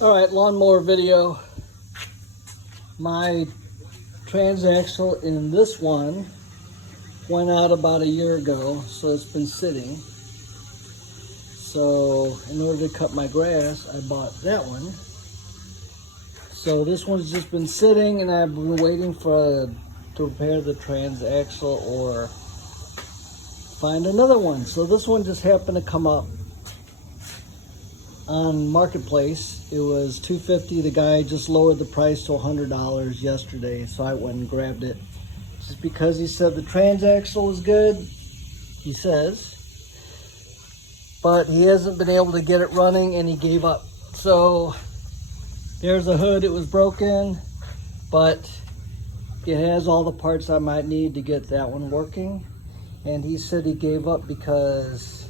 All right, lawnmower video. My transaxle in this one went out about a year ago, so it's been sitting. So in order to cut my grass, I bought that one. So this one's just been sitting, and I've been waiting to repair the transaxle or find another one. So this one just happened to come up on Marketplace. It was $250. The guy just lowered the price to $100 yesterday, so I went and grabbed it just because he said the transaxle was good, he says, but he hasn't been able to get it running and he gave up. So there's a hood. It was broken, but it has all the parts I might need to get that one working. And he said he gave up because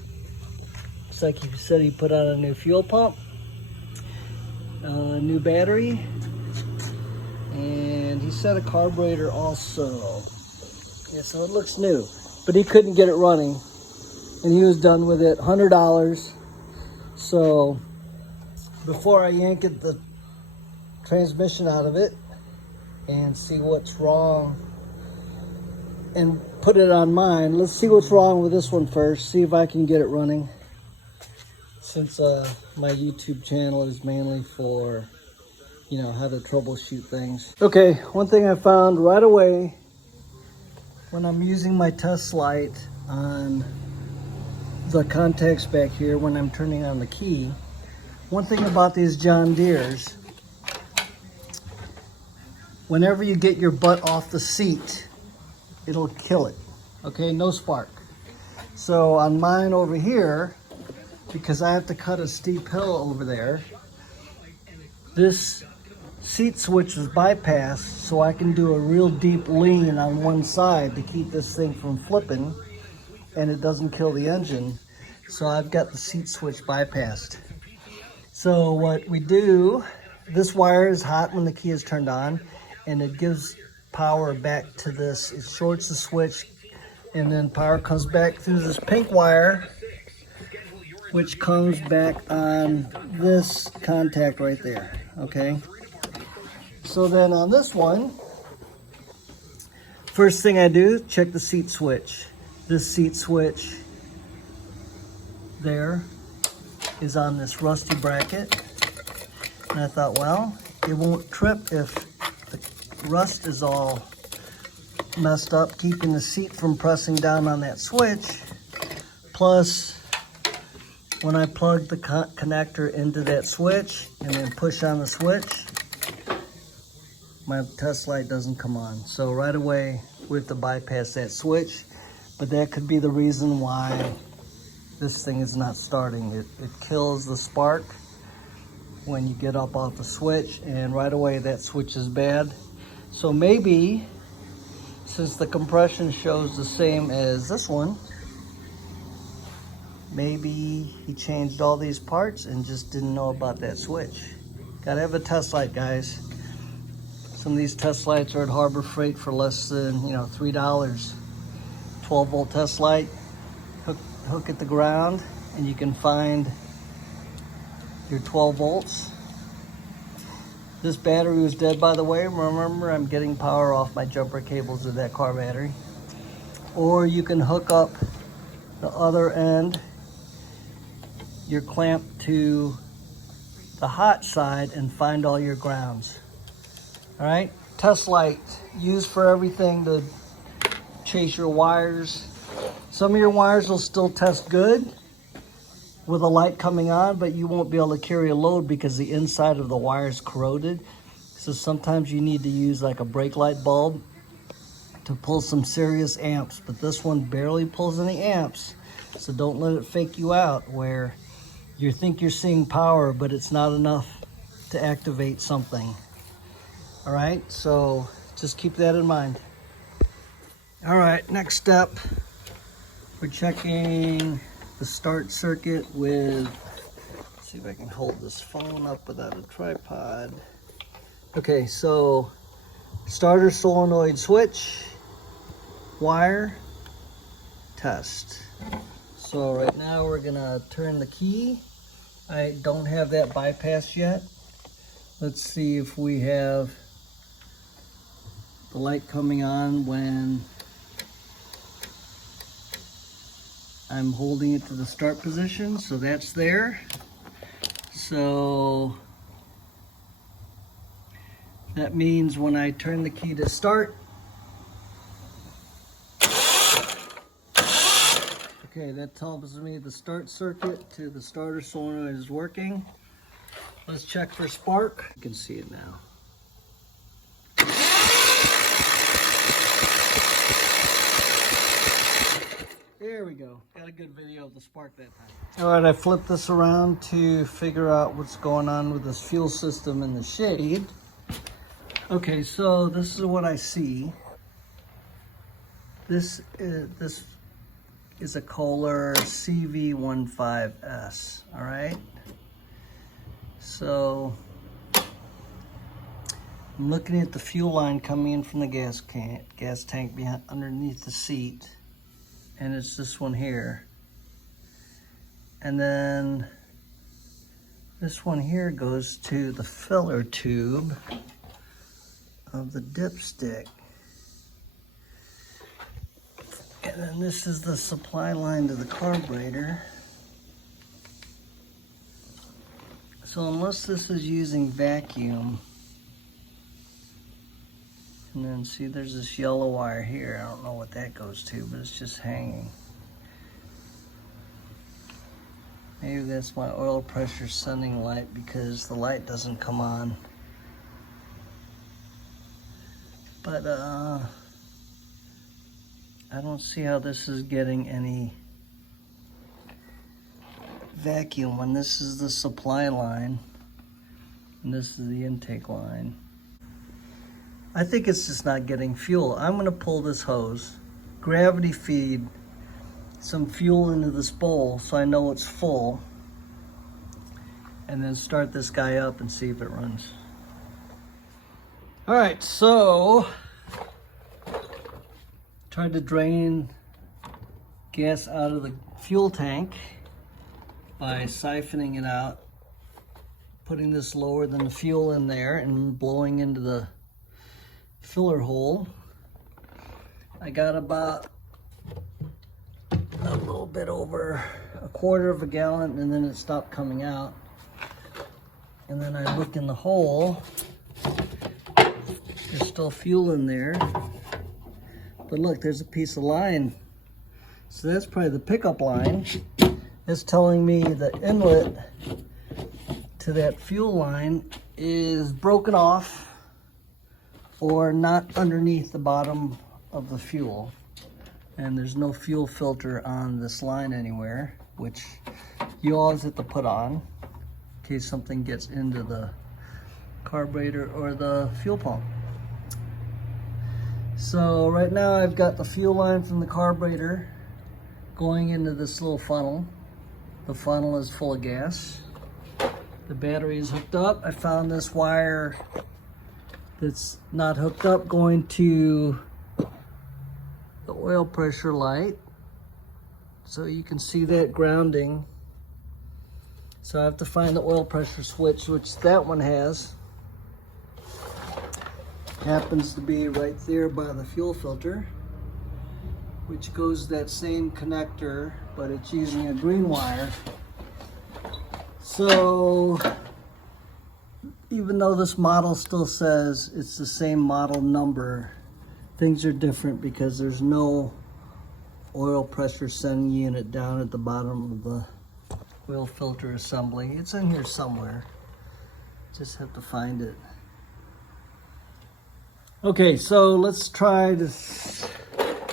it's like he said he put on a new fuel pump, a new battery, and he said a carburetor also. Yeah, so it looks new, but he couldn't get it running, and he was done with it. $100. So before I yank the transmission out of it and see what's wrong and put it on mine, let's see what's wrong with this one first, see if I can get it running, since my YouTube channel is mainly for, you know, how to troubleshoot things. Okay, one thing I found right away when I'm using my test light on the contacts back here when I'm turning on the key, one thing about these John Deeres, whenever you get your butt off the seat, it'll kill it. Okay, no spark. So on mine over here, because I have to cut a steep hill over there, this seat switch is bypassed, so I can do a real deep lean on one side to keep this thing from flipping, and it doesn't kill the engine. So I've got the seat switch bypassed. So what we do, this wire is hot when the key is turned on, and it gives power back to this. It shorts the switch, and then power comes back through this pink wire, which comes back on this contact right there, okay? So then on this one, first thing I do, check the seat switch. This seat switch there is on this rusty bracket. And I thought, well, it won't trip if the rust is all messed up, keeping the seat from pressing down on that switch. Plus, when I plug the connector into that switch and then push on the switch, my test light doesn't come on. So right away, we have to bypass that switch. But that could be the reason why this thing is not starting. It kills the spark when you get up off the switch, and right away that switch is bad. So maybe, since the compression shows the same as this one, maybe he changed all these parts and just didn't know about that switch. Gotta have a test light, guys. Some of these test lights are at Harbor Freight for less than, $3. 12 volt test light, hook at the ground, and you can find your 12 volts. This battery was dead, by the way. Remember, I'm getting power off my jumper cables with that car battery. Or you can hook up the other end, your clamp, to the hot side and find all your grounds. All right, test light, used for everything to chase your wires. Some of your wires will still test good with a light coming on, but you won't be able to carry a load because the inside of the wire is corroded. So sometimes you need to use like a brake light bulb to pull some serious amps, but this one barely pulls any amps. So don't let it fake you out where you think you're seeing power, but it's not enough to activate something. All right, so just keep that in mind. All right, next step, we're checking the start circuit with, let's see if I can hold this phone up without a tripod. Okay, so starter solenoid switch, wire, test. So right now we're gonna turn the key. I don't have that bypassed yet. Let's see if we have the light coming on when I'm holding it to the start position. So that's there. So that means when I turn the key to start, okay, that tells me the start circuit to the starter solenoid is working. Let's check for spark. You can see it now. There we go. Got a good video of the spark that time. All right, I flipped this around to figure out what's going on with this fuel system in the shade. Okay, so this is what I see. This is a Kohler CV15S, all right? So I'm looking at the fuel line coming in from the gas tank behind, underneath the seat, and it's this one here. And then this one here goes to the filler tube of the dipstick. And then this is the supply line to the carburetor. So unless this is using vacuum, and then see there's this yellow wire here. I don't know what that goes to, but it's just hanging. Maybe that's my oil pressure sending light because the light doesn't come on. But I don't see how this is getting any vacuum when this is the supply line and this is the intake line. I think it's just not getting fuel. I'm gonna pull this hose, gravity feed some fuel into this bowl so I know it's full, and then start this guy up and see if it runs. All right, so tried to drain gas out of the fuel tank by siphoning it out, putting this lower than the fuel in there and blowing into the filler hole. I got about a little bit over a quarter of a gallon, and then it stopped coming out. And then I looked in the hole. There's still fuel in there. But look, there's a piece of line. So that's probably the pickup line. It's telling me the inlet to that fuel line is broken off or not underneath the bottom of the fuel. And there's no fuel filter on this line anywhere, which you always have to put on in case something gets into the carburetor or the fuel pump. So right now I've got the fuel line from the carburetor going into this little funnel. The funnel is full of gas. The battery is hooked up. I found this wire that's not hooked up going to the oil pressure light. So you can see that grounding. So I have to find the oil pressure switch, which that one has. Happens to be right there by the fuel filter, which goes to that same connector, but it's using a green wire. So even though this model still says it's the same model number, things are different because there's no oil pressure sending unit down at the bottom of the oil filter assembly. It's in here somewhere. Just have to find it. Okay, so let's try this.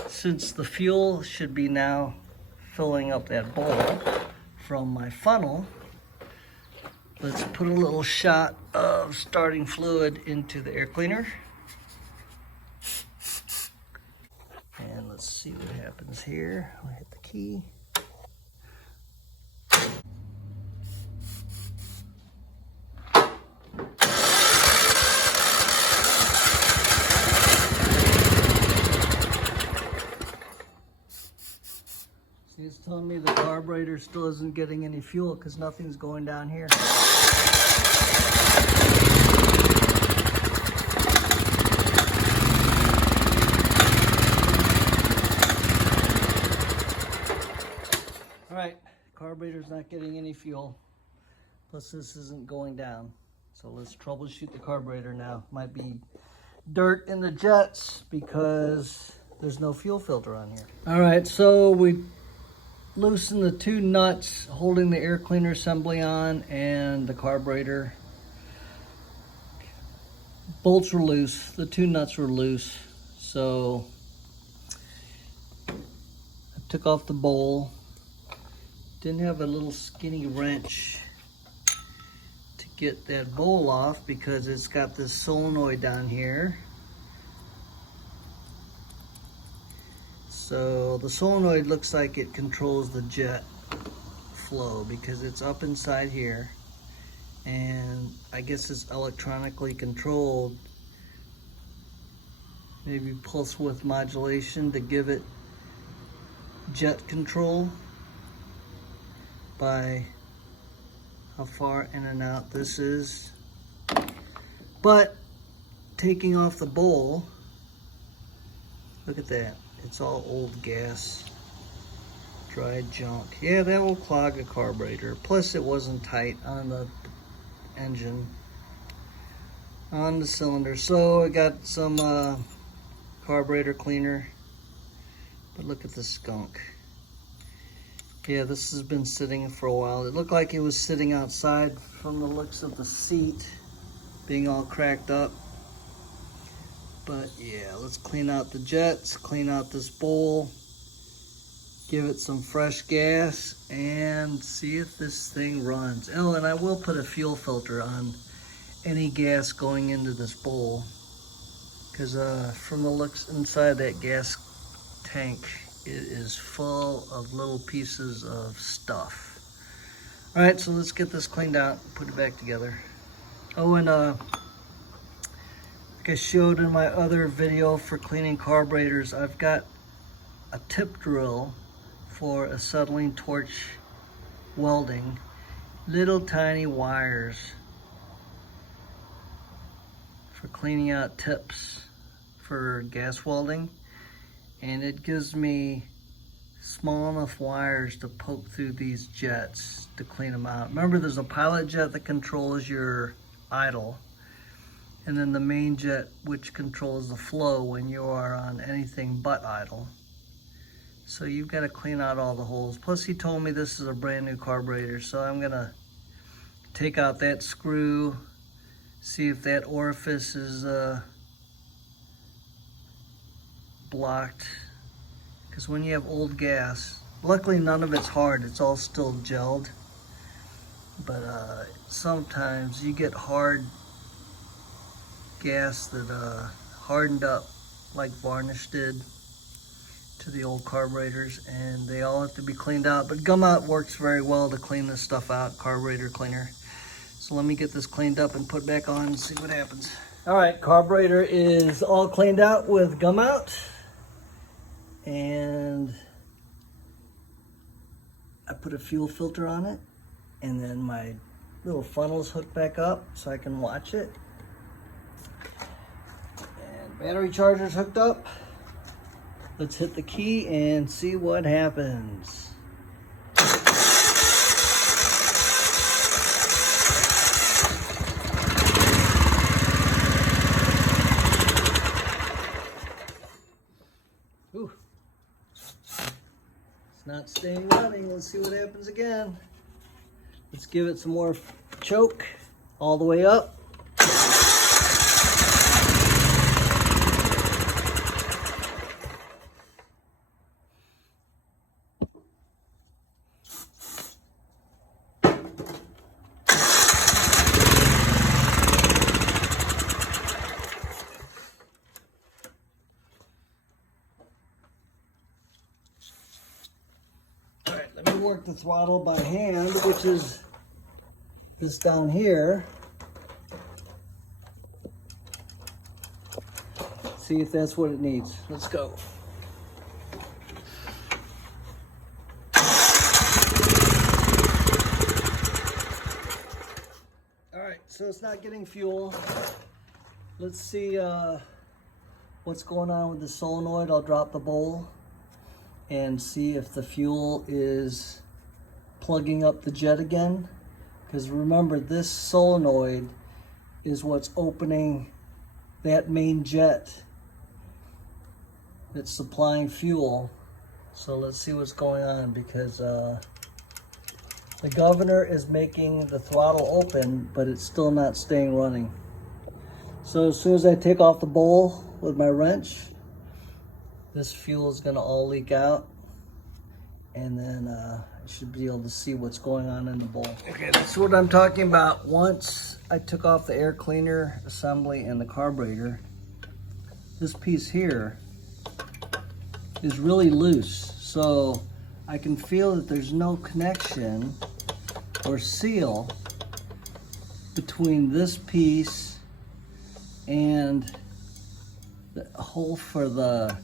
Since the fuel should be now filling up that bowl from my funnel, let's put a little shot of starting fluid into the air cleaner. And let's see what happens here. I'll hit the key. See, it's telling me the carburetor still isn't getting any fuel because nothing's going down here. carburetor's not getting any fuel. Plus this isn't going down. So let's troubleshoot the carburetor now. Might be dirt in the jets because there's no fuel filter on here. All right, so we loosened the two nuts holding the air cleaner assembly on and the carburetor. Bolts were loose, the two nuts were loose. So I took off the bowl. Didn't have a little skinny wrench to get that bowl off because it's got this solenoid down here. So the solenoid looks like it controls the jet flow because it's up inside here, and I guess it's electronically controlled, maybe pulse width modulation to give it jet control by how far in and out this is. But taking off the bowl, look at that. It's all old gas, dry junk. Yeah, that will clog a carburetor. Plus it wasn't tight on the engine, on the cylinder. So I got some carburetor cleaner. But look at the skunk. Yeah, this has been sitting for a while. It looked like it was sitting outside from the looks of the seat being all cracked up. But yeah, let's clean out the jets, clean out this bowl, give it some fresh gas, and see if this thing runs. Oh, and I will put a fuel filter on any gas going into this bowl, because from the looks inside that gas tank, it is full of little pieces of stuff. All right, so let's get this cleaned out, put it back together. Oh, and like I showed in my other video for cleaning carburetors, I've got a tip drill for acetylene torch welding. Little tiny wires for cleaning out tips for gas welding. And it gives me small enough wires to poke through these jets to clean them out. Remember, there's a pilot jet that controls your idle, and then the main jet which controls the flow when you are on anything but idle. So you've got to clean out all the holes. Plus he told me this is a brand new carburetor, so I'm gonna take out that screw, see if that orifice is blocked. Because when you have old gas, luckily none of it's hard, it's all still gelled. But sometimes you get hard gas that hardened up like varnish did to the old carburetors, and they all have to be cleaned out. But Gum Out works very well to clean this stuff out, carburetor cleaner. So let me get this cleaned up and put back on and see what happens. All right, carburetor is all cleaned out with Gum Out, and I put a fuel filter on it, and then my little funnel's hooked back up so I can watch it. And battery charger's hooked up. Let's hit the key and see what happens. Ooh. It's not staying running. Let's see what happens again. Let's give it some more choke all the way up. Let me work the throttle by hand, which is this down here. See if that's what it needs. Let's go. All right, so it's not getting fuel. Let's see what's going on with the solenoid. I'll drop the bowl and see if the fuel is plugging up the jet again, because remember, this solenoid is what's opening that main jet that's supplying fuel. So let's see what's going on, because the governor is making the throttle open, but it's still not staying running. So as soon as I take off the bowl with my wrench, this fuel is gonna all leak out, and then I should be able to see what's going on in the bowl. Okay, that's what I'm talking about. Once I took off the air cleaner assembly and the carburetor, this piece here is really loose. So I can feel that there's no connection or seal between this piece and the hole for the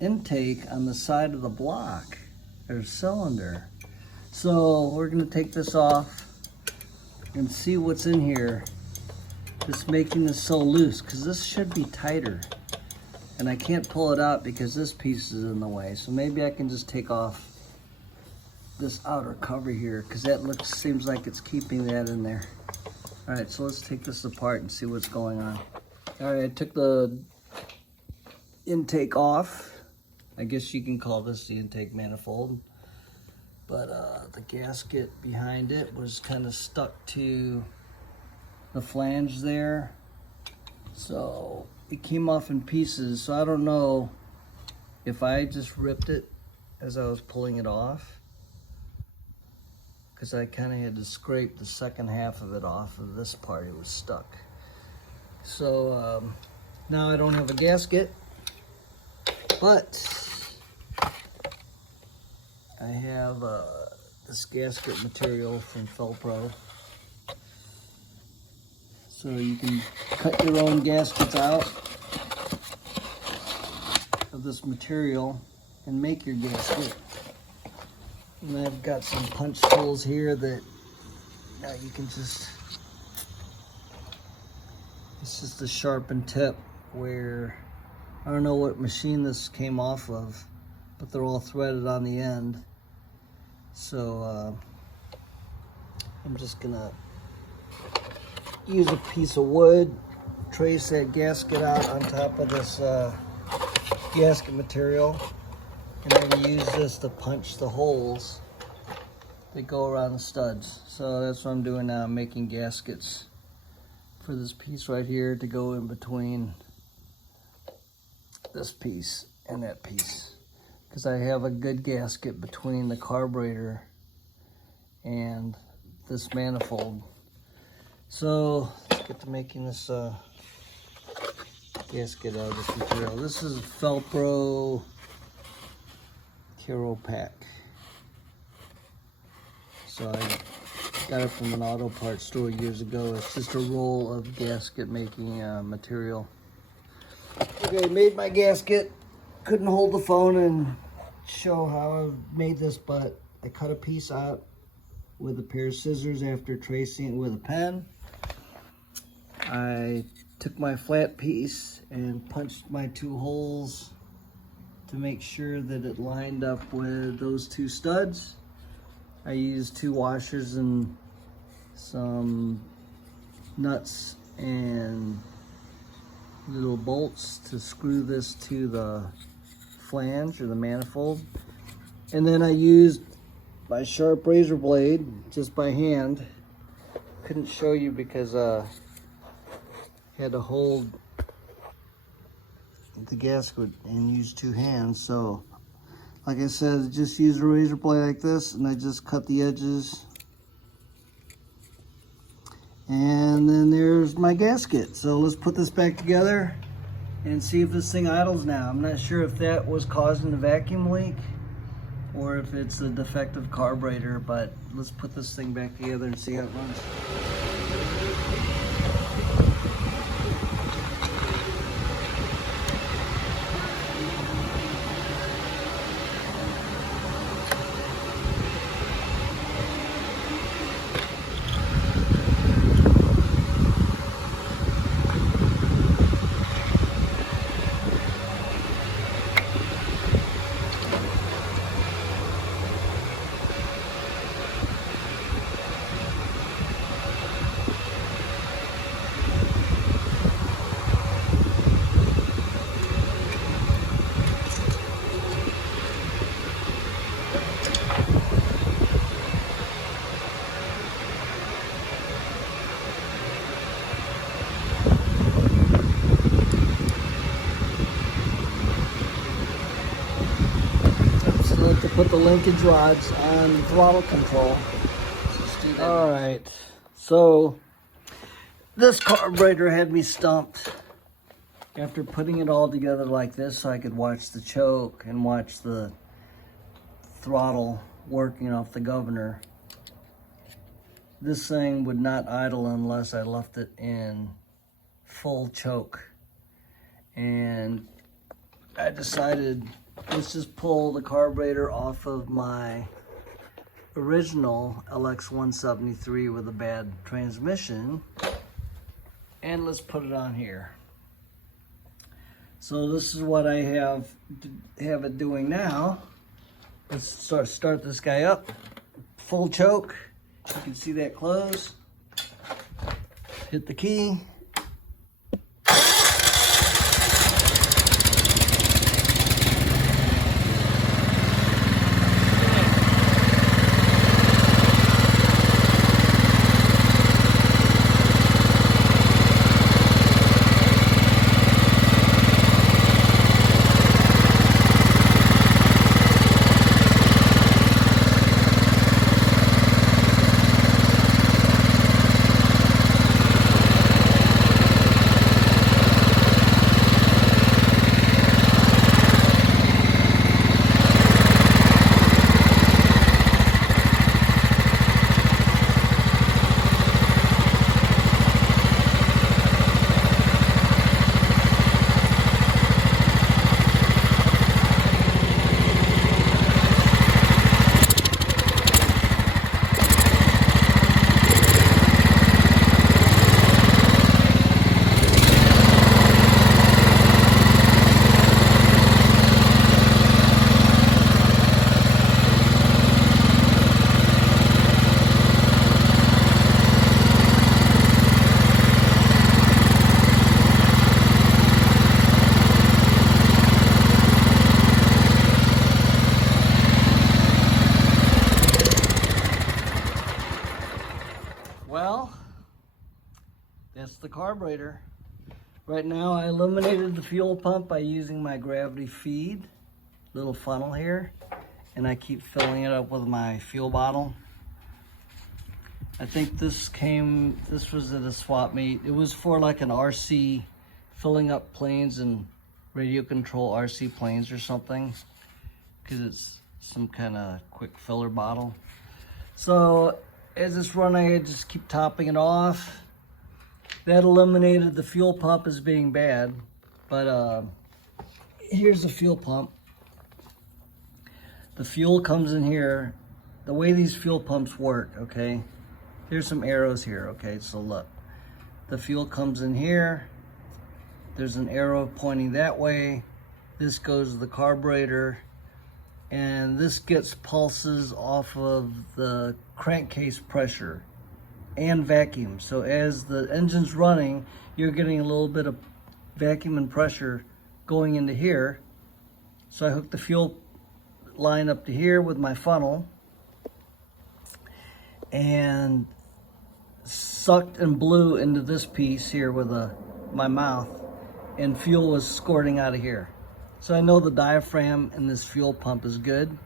intake on the side of the block or cylinder. So we're gonna take this off and see what's in here that's making this so loose, because this should be tighter. And I can't pull it out because this piece is in the way. So maybe I can just take off this outer cover here, because that seems like it's keeping that in there. All right, so let's take this apart and see what's going on. All right, I took the intake off. I guess you can call this the intake manifold. But the gasket behind it was kind of stuck to the flange there. So it came off in pieces. So I don't know if I just ripped it as I was pulling it off, because I kind of had to scrape the second half of it off of this part. It was stuck. So now I don't have a gasket, but I have this gasket material from Felpro. So you can cut your own gaskets out of this material and make your gasket. And I've got some punch tools here that now you can just, it's just a sharpened tip where, I don't know what machine this came off of, but they're all threaded on the end. So I'm just gonna use a piece of wood, trace that gasket out on top of this gasket material, and then use this to punch the holes that go around the studs. So that's what I'm doing now. I'm making gaskets for this piece right here to go in between this piece and that piece, because I have a good gasket between the carburetor and this manifold. So let's get to making this gasket out of this material. This is Felpro Caro Pack. So I got it from an auto parts store years ago. It's just a roll of gasket making material. Okay, made my gasket. Couldn't hold the phone and show how I made this, but I cut a piece out with a pair of scissors after tracing it with a pen. I took my flat piece and punched my two holes to make sure that it lined up with those two studs. I used 2 washers and some nuts and little bolts to screw this to the flange or the manifold. And then I used my sharp razor blade just by hand. Couldn't show you because had to hold the gasket and use 2 hands. So like I said, just use a razor blade like this, and I just cut the edges. And then there's my gasket. So let's put this back together and see if this thing idles now. I'm not sure if that was causing the vacuum leak or if it's a defective carburetor, but let's put this thing back together and see how it runs. put the linkage rods on throttle control. All right, so this carburetor had me stumped. After putting it all together like this so I could watch the choke and watch the throttle working off the governor, this thing would not idle unless I left it in full choke. And I decided, let's just pull the carburetor off of my original LX173 with a bad transmission, and let's put it on here. So this is what I have it doing now. Let's start this guy up. Full choke. You can see that close. Hit the key. Well, that's the carburetor. Right now I eliminated the fuel pump by using my gravity feed little funnel here, and I keep filling it up with my fuel bottle. I think this was at a swap meet. It was for like an RC, filling up planes and radio control RC planes or something, because it's some kind of quick filler bottle. So as it's running, I just keep topping it off. That eliminated the fuel pump as being bad, but here's the fuel pump. The fuel comes in here. The way these fuel pumps work, okay? There's some arrows here, okay? So look, the fuel comes in here. There's an arrow pointing that way. This goes to the carburetor, and this gets pulses off of the crankcase pressure and vacuum. So as the engine's running, you're getting a little bit of vacuum and pressure going into here. So I hooked the fuel line up to here with my funnel and sucked and blew into this piece here with my mouth, and fuel was squirting out of here. So I know the diaphragm in this fuel pump is good.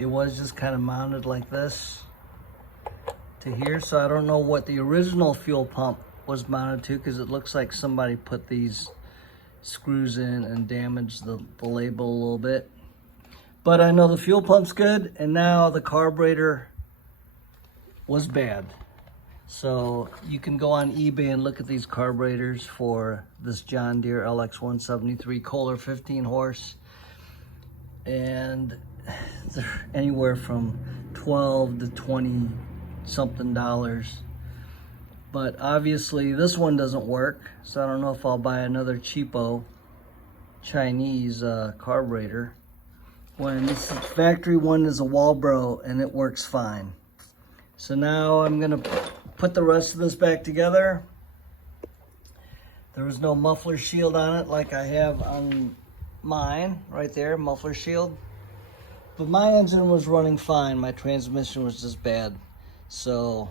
It was just kind of mounted like this to here, so I don't know what the original fuel pump was mounted to, because it looks like somebody put these screws in and damaged the label a little bit. But I know the fuel pump's good, and now the carburetor was bad. So you can go on eBay and look at these carburetors for this John Deere LX173 Kohler 15 horse. And they're anywhere from $12 to $20 something dollars. But obviously this one doesn't work, so I don't know if I'll buy another cheapo Chinese carburetor, when this factory one is a Walbro and it works fine. So now I'm gonna put the rest of this back together. There was no muffler shield on it like I have on mine, right there, muffler shield. But my engine was running fine, my transmission was just bad. So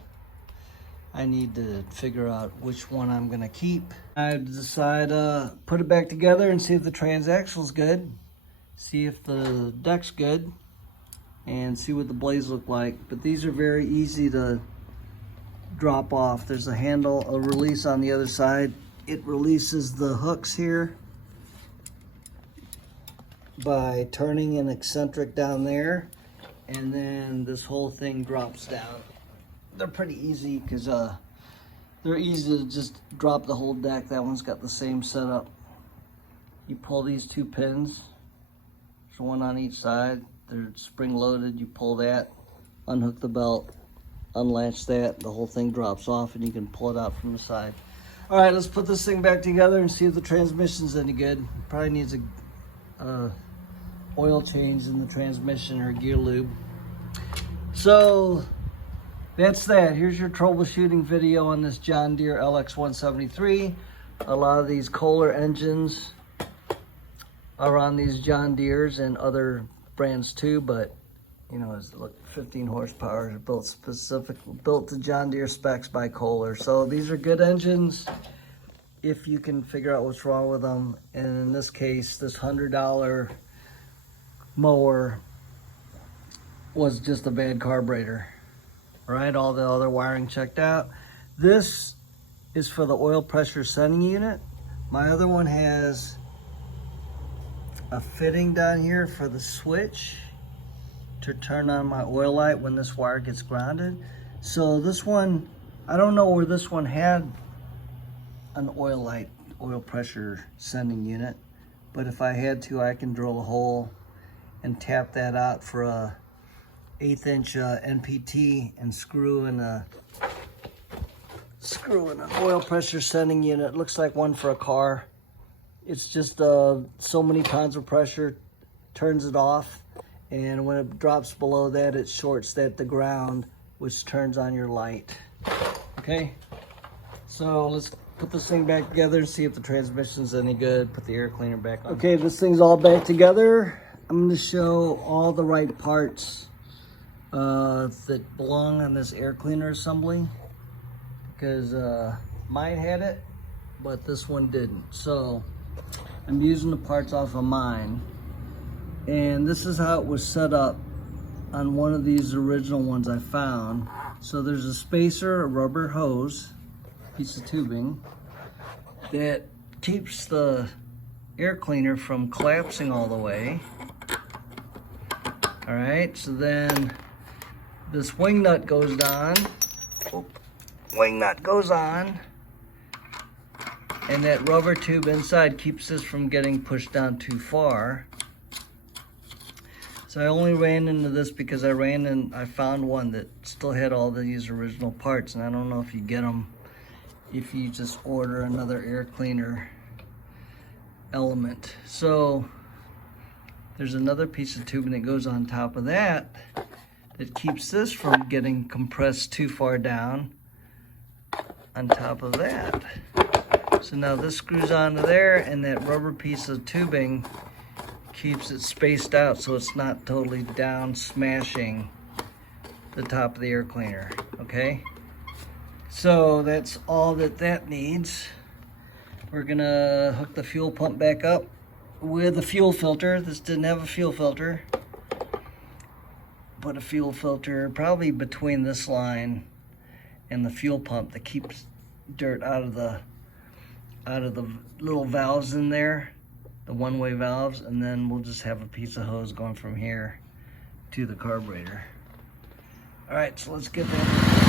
I need to figure out which one I'm gonna keep. I decide put it back together and see if the transaxle's good. see if the deck's good, and see what the blades look like. But these are very easy to drop off. There's a handle, a release on the other side. It releases the hooks here by turning an eccentric down there, and then this whole thing drops down. They're pretty easy because they're easy to just drop the whole deck. That one's got the same setup. You pull these two pins, there's one on each side. They're spring loaded. You pull that, unhook the belt, unlatch that, the whole thing drops off, and you can pull it out from the side. All right, let's put this thing back together and see if the transmission's any good. Probably needs a oil change in the transmission or gear lube. So that's that. Here's your troubleshooting video on this John Deere LX173. A lot of these Kohler engines are on these John Deeres and other brands too, but you know, it's look 15 horsepower, built to John Deere specs by Kohler. So these are good engines if you can figure out what's wrong with them. And in this case, this $100 mower was just a bad carburetor. All right, all the other wiring checked out. This is for the oil pressure sending unit. My other one has a fitting down here for the switch to turn on my oil light when this wire gets grounded. So this one, I don't know where this one had an oil light, oil pressure sending unit, but if I had to, I can drill a hole and tap that out for a 1/8 inch NPT and screw in an oil pressure sending unit. It looks like one for a car. It's just so many pounds of pressure turns it off, and when it drops below that, it shorts at the ground, which turns on your light. Okay, so let's put this thing back together and see if the transmission's any good. Put the air cleaner back on. Okay, this thing's all back together. I'm going to show all the right parts that belong on this air cleaner assembly, because mine had it, but this one didn't. So I'm using the parts off of mine, and this is how it was set up on one of these original ones I found. So there's a spacer, a rubber hose, piece of tubing that keeps the air cleaner from collapsing all the way. All right, so then this wing nut goes on. Wing nut goes on, and that rubber tube inside keeps this from getting pushed down too far. So I only ran into this because I found one that still had all these original parts, and I don't know if you get them if you just order another air cleaner element. So there's another piece of tubing that goes on top of that that keeps this from getting compressed too far down on top of that. So now this screws onto there, and that rubber piece of tubing keeps it spaced out so it's not totally down smashing the top of the air cleaner. Okay, so that's all that needs. We're gonna hook the fuel pump back up with a fuel filter. This didn't have a fuel filter. Put a fuel filter probably between this line and the fuel pump that keeps dirt out of the little valves in there, the one-way valves, and then we'll just have a piece of hose going from here to the carburetor. All right, so let's get that.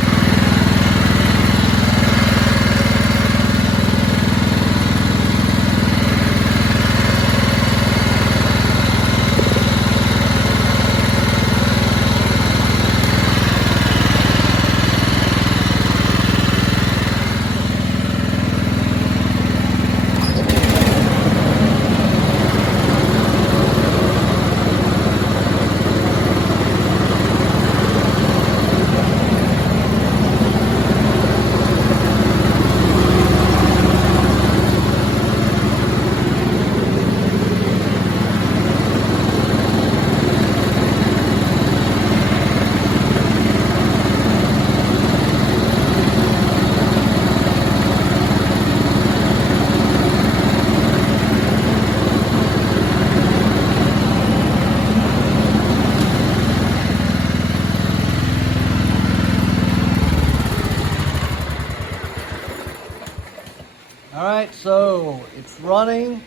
All right, so it's running.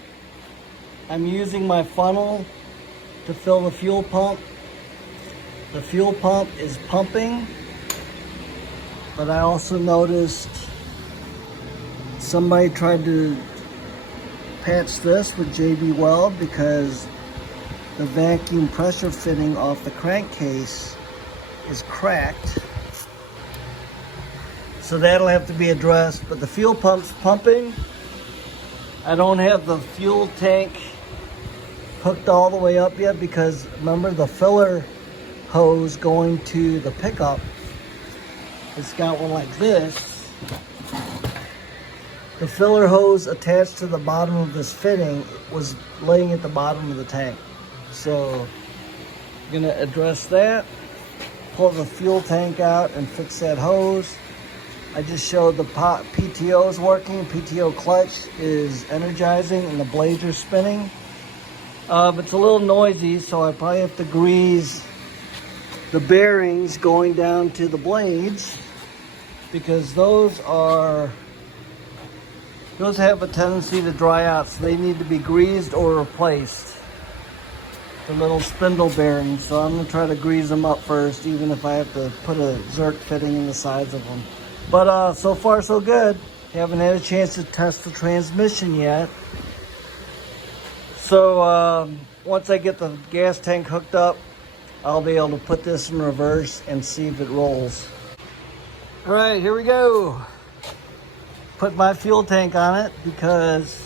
I'm using my funnel to fill the fuel pump. The fuel pump is pumping, but I also noticed somebody tried to patch this with JB Weld because the vacuum pressure fitting off the crankcase is cracked. So that'll have to be addressed, but the fuel pump's pumping. I don't have the fuel tank hooked all the way up yet because remember the filler hose going to the pickup, it's got one like this. The filler hose attached to the bottom of this fitting was laying at the bottom of the tank. So I'm gonna address that, pull the fuel tank out and fix that hose. I just showed the PTO is working. PTO clutch is energizing and the blades are spinning. It's a little noisy, so I probably have to grease the bearings going down to the blades because those have a tendency to dry out, so they need to be greased or replaced. The little spindle bearings, so I'm gonna try to grease them up first, even if I have to put a Zerk fitting in the sides of them. But so far so good. Haven't had a chance to test the transmission yet. So once I get the gas tank hooked up, I'll be able to put this in reverse and see if it rolls. All right, here we go. Put my fuel tank on it because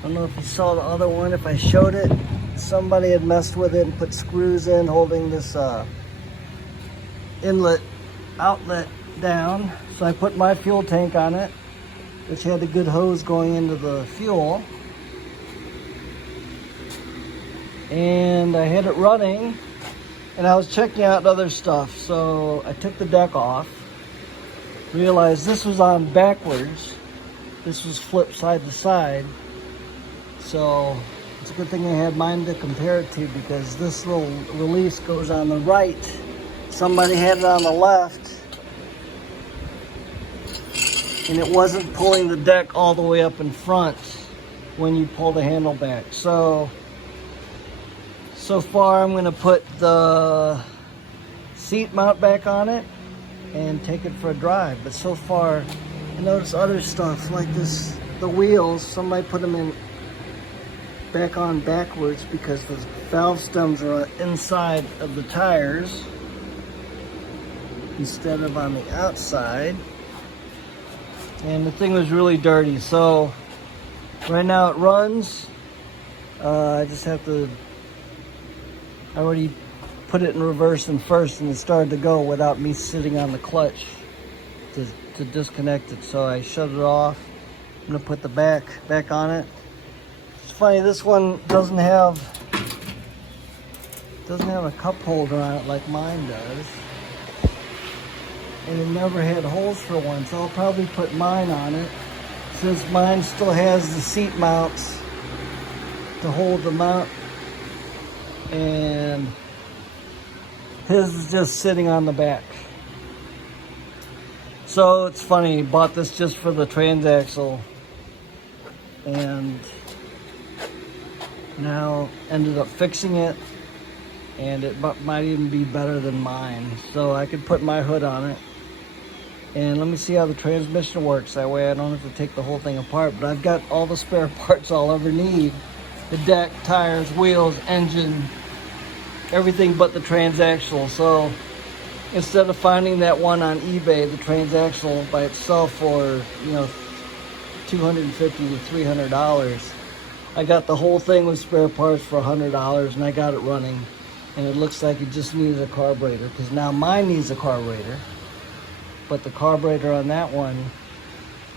I don't know if you saw the other one, if I showed it. Somebody had messed with it and put screws in holding this inlet outlet down. So I put my fuel tank on it, which had a good hose going into the fuel. And I had it running and I was checking out other stuff. So I took the deck off, realized this was on backwards. This was flipped side to side. So it's a good thing I had mine to compare it to because this little release goes on the right. Somebody had it on the left and it wasn't pulling the deck all the way up in front when you pull the handle back. So far I'm gonna put the seat mount back on it and take it for a drive. But so far I noticed other stuff like this, the wheels, somebody put them in back on backwards because the valve stems are inside of the tires instead of on the outside. And the thing was really dirty. So right now it runs. I just have to, I already put it in reverse and first and it started to go without me sitting on the clutch to disconnect it. So I shut it off. I'm gonna put the back on it. It's funny, this one doesn't have a cup holder on it like mine does. And it never had holes for one, so I'll probably put mine on it since mine still has the seat mounts to hold the mount, and his is just sitting on the back. So it's funny, bought this just for the transaxle and now ended up fixing it, and it might even be better than mine. So I could put my hood on it. And let me see how the transmission works. That way I don't have to take the whole thing apart. But I've got all the spare parts I'll ever need. The deck, tires, wheels, engine, everything but the transaxle. So instead of finding that one on eBay, the transaxle by itself for, $250 to $300, I got the whole thing with spare parts for $100 and I got it running. And it looks like it just needs a carburetor because now mine needs a carburetor. But the carburetor on that one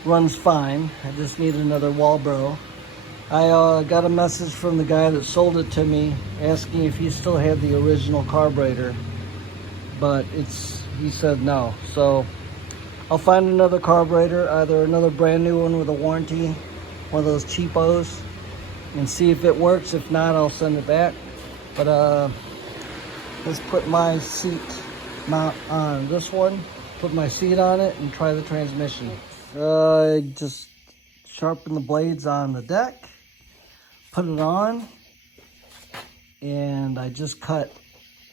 runs fine. I just need another Walbro. I got a message from the guy that sold it to me asking if he still had the original carburetor, but he said no. So I'll find another carburetor, either another brand new one with a warranty, one of those cheapos, and see if it works. If not, I'll send it back. But let's put my seat mount on this one. Put my seat on it and try the transmission. I just sharpened the blades on the deck, put it on, and I just cut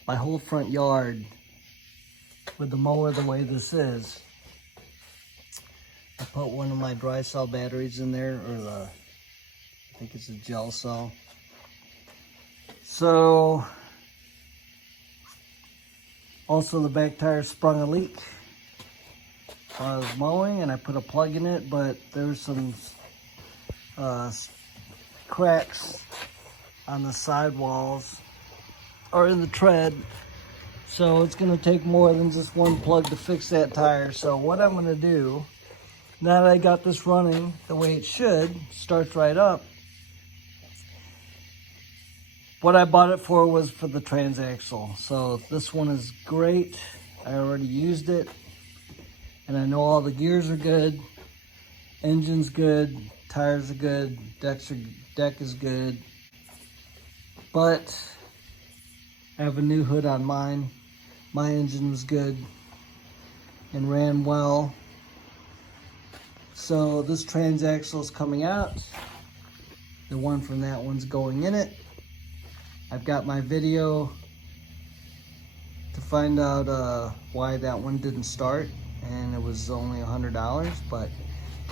my whole front yard with the mower the way this is. I put one of my dry cell batteries in there, or I think it's a gel cell. So, also the back tire sprung a leak while I was mowing, and I put a plug in it, but there's some cracks on the sidewalls or in the tread. So it's gonna take more than just one plug to fix that tire. So what I'm gonna do, now that I got this running the way it should, starts right up, what I bought it for was for the transaxle. So this one is great. I already used it, and I know all the gears are good, engine's good, tires are good, deck is good, but I have a new hood on mine. My engine was good and ran well. So this transaxle is coming out. The one from that one's going in it. I've got my video to find out why that one didn't start, and it was only $100, but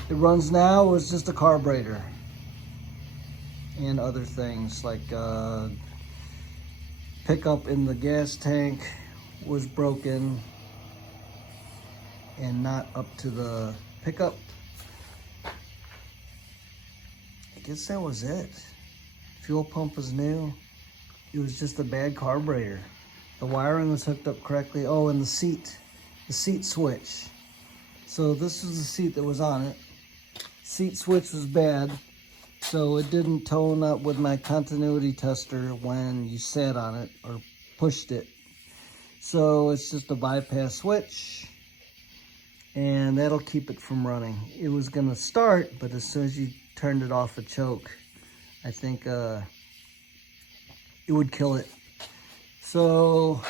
it runs now. It was just a carburetor and other things like pickup in the gas tank was broken and not up to the pickup. I guess that was it. Fuel pump was new. It was just a bad carburetor. The wiring was hooked up correctly. Oh, and the seat switch. So this is the seat that was on it. Seat switch was bad, so it didn't tone up with my continuity tester when you sat on it or pushed it. So it's just a bypass switch, and that'll keep it from running. It was gonna start, but as soon as you turned it off a choke, I think it would kill it. So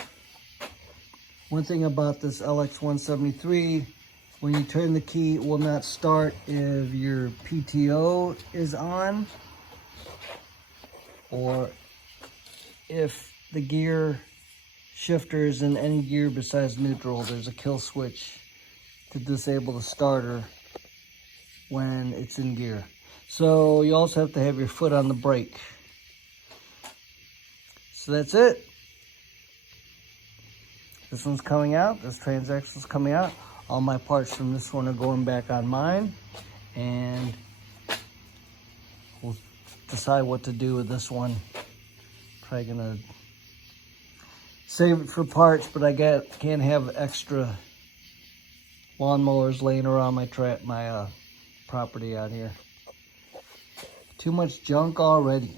one thing about this LX173, when you turn the key, it will not start if your PTO is on, or if the gear shifter is in any gear besides neutral. There's a kill switch to disable the starter when it's in gear. So you also have to have your foot on the brake. So that's it. This one's coming out. This transaxle's coming out. All my parts from this one are going back on mine, and we'll decide what to do with this one. Probably gonna save it for parts, but I can't have extra lawnmowers laying around my property out here. Too much junk already.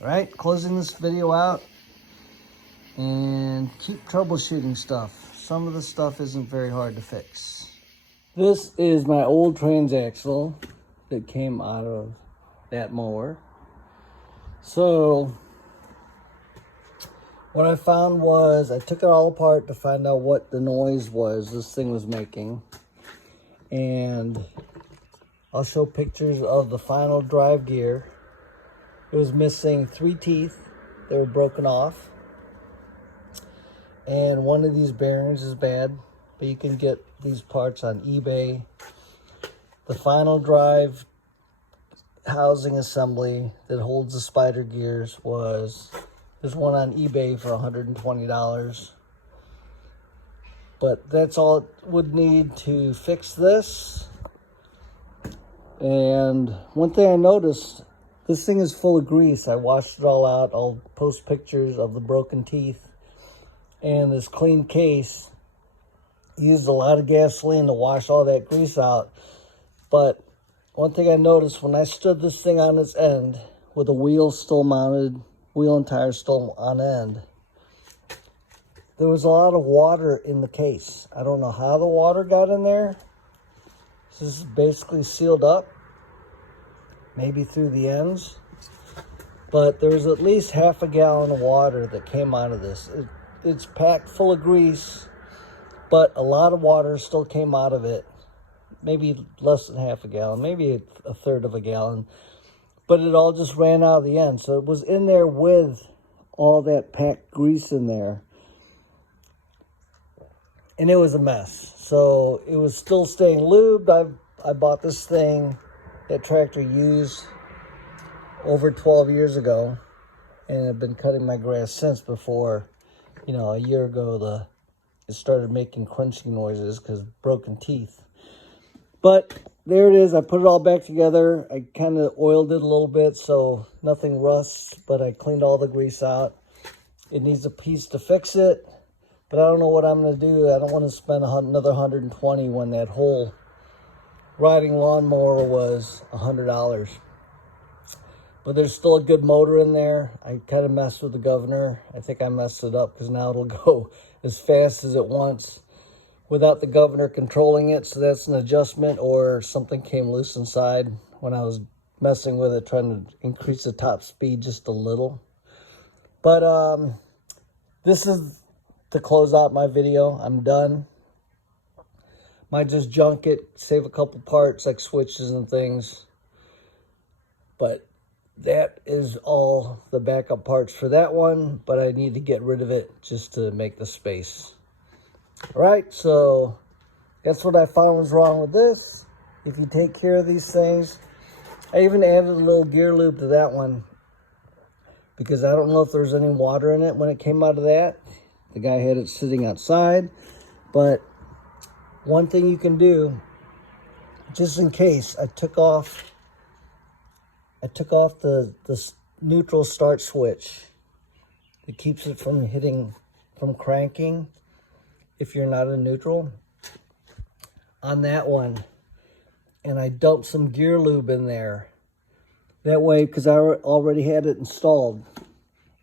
All right, closing this video out, and keep troubleshooting stuff. Some of the stuff isn't very hard to fix. This is my old transaxle that came out of that mower. So what I found was, I took it all apart to find out what the noise was this thing was making. And I'll show pictures of the final drive gear. It was missing 3 teeth. They were broken off. And one of these bearings is bad, but you can get these parts on eBay. The final drive housing assembly that holds the spider gears there's one on eBay for $120. But that's all it would need to fix this. And one thing I noticed, this thing is full of grease. I washed it all out. I'll post pictures of the broken teeth. And this clean case used a lot of gasoline to wash all that grease out. But one thing I noticed, when I stood this thing on its end with the wheel still mounted, wheel and tire still on end, there was a lot of water in the case. I don't know how the water got in there. This is basically sealed up, maybe through the ends. But there was at least half a gallon of water that came out of this. It's packed full of grease, but a lot of water still came out of it. maybe less than half a gallon, maybe a third of a gallon. But it all just ran out of the end. So it was in there with all that packed grease in there. And it was a mess. So it was still staying lubed. I bought this thing that tractor used over 12 years ago. And I've been cutting my grass since. Before, you know, a year ago, it started making crunching noises because broken teeth. But there it is. I put it all back together. I kind of oiled it a little bit so nothing rusts, but I cleaned all the grease out. It needs a piece to fix it, but I don't know what I'm going to do. I don't want to spend another $120 when that whole riding lawnmower was $100. But there's still a good motor in there. I kind of messed with the governor. I think I messed it up because now it'll go as fast as it wants without the governor controlling it. So that's an adjustment, or something came loose inside when I was messing with it, trying to increase the top speed just a little. But this is to close out my video. I'm done. Might just junk it, save a couple parts like switches and things. But that is all the backup parts for that one, but I need to get rid of it just to make the space. All right, so that's what I found was wrong with this. If you take care of these things, I even added a little gear lube to that one because I don't know if there's any water in it when it came out of that. The guy had it sitting outside, but one thing you can do, just in case, I took off the neutral start switch. It keeps it from cranking if you're not in neutral on that one. And I dumped some gear lube in there. That way, because I already had it installed.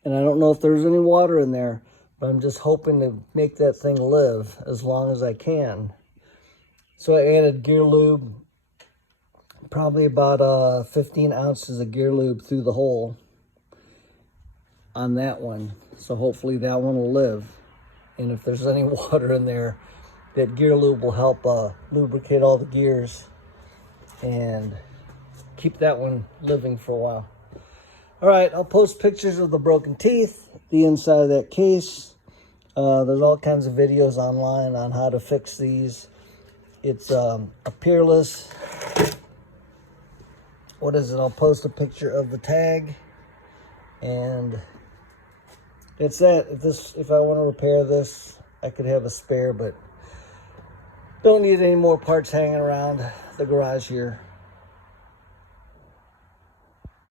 And I don't know if there's any water in there, but I'm just hoping to make that thing live as long as I can. So I added gear lube. Probably about 15 ounces of gear lube through the hole on that one. So hopefully that one will live. And if there's any water in there, that gear lube will help lubricate all the gears and keep that one living for a while. All right, I'll post pictures of the broken teeth, the inside of that case. There's all kinds of videos online on how to fix these. It's a Peerless. What is it? I'll post a picture of the tag, and it's that. If I want to repair this, I could have a spare, but don't need any more parts hanging around the garage here.